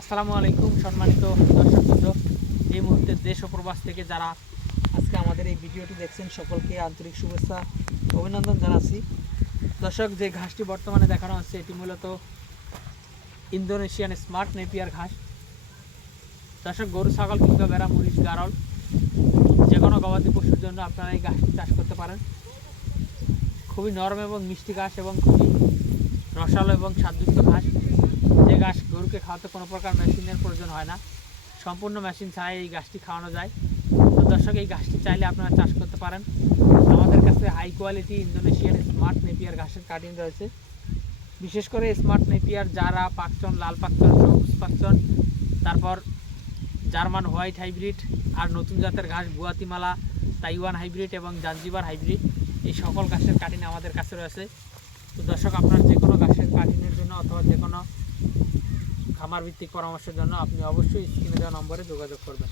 আসসালামু আলাইকুম সম্মানিত দর্শকবৃন্দ, এই মুহূর্তে দেশ ও প্রবাস থেকে যারা আজকে আমাদের এই ভিডিওটি দেখছেন সকলকে আন্তরিক শুভেচ্ছা অভিনন্দন জানাচ্ছি। দর্শক, যে ঘাসটি বর্তমানে দেখানো হচ্ছে এটি মূলত ইন্দোনেশিয়ান স্মার্ট নেপিয়ার ঘাস। দর্শক, গরু, ছাগল কিংবা ভেড়া, মহিষ, গারল যে কোনো গবাদি পশুর জন্য আপনারা এই ঘাসটি চাষ করতে পারেন। খুবই নরম এবং মিষ্টি ঘাস এবং খুবই রসালো এবং স্বাদযুক্ত ঘাস। যে ঘাস গরুকে খাওয়াতে কোনো প্রকার মেশিনের প্রয়োজন হয় না, সম্পূর্ণ মেশিন ছাড়াই এই ঘাসটি খাওয়ানো যায়। তো দর্শক, এই ঘাসটি চাইলে আপনারা চাষ করতে পারেন। আমাদের কাছে high quality Indonesian smart napier ঘাসের কাটিং রয়েছে। বিশেষ করে স্মার্ট নেপিয়ার যারা পাকচন, লাল পাকচন, সবুজ পাকচন, তারপর জার্মান হোয়াইট হাইব্রিড, আর নতুন জাতের ঘাস গুয়াতিমালা, তাইওয়ান হাইব্রিড এবং জাঞ্জিবার হাইব্রিড, এই সকল ঘাসের কাটিং আমাদের কাছে রয়েছে। তো দর্শক, আপনার যে কোনো ঘাসের কাটিংয়ের জন্য অথবা যে কোনো খামার ভিত্তিক পরামর্শের জন্য আপনি অবশ্যই স্ক্রিনে দেওয়া নম্বরে যোগাযোগ করবেন।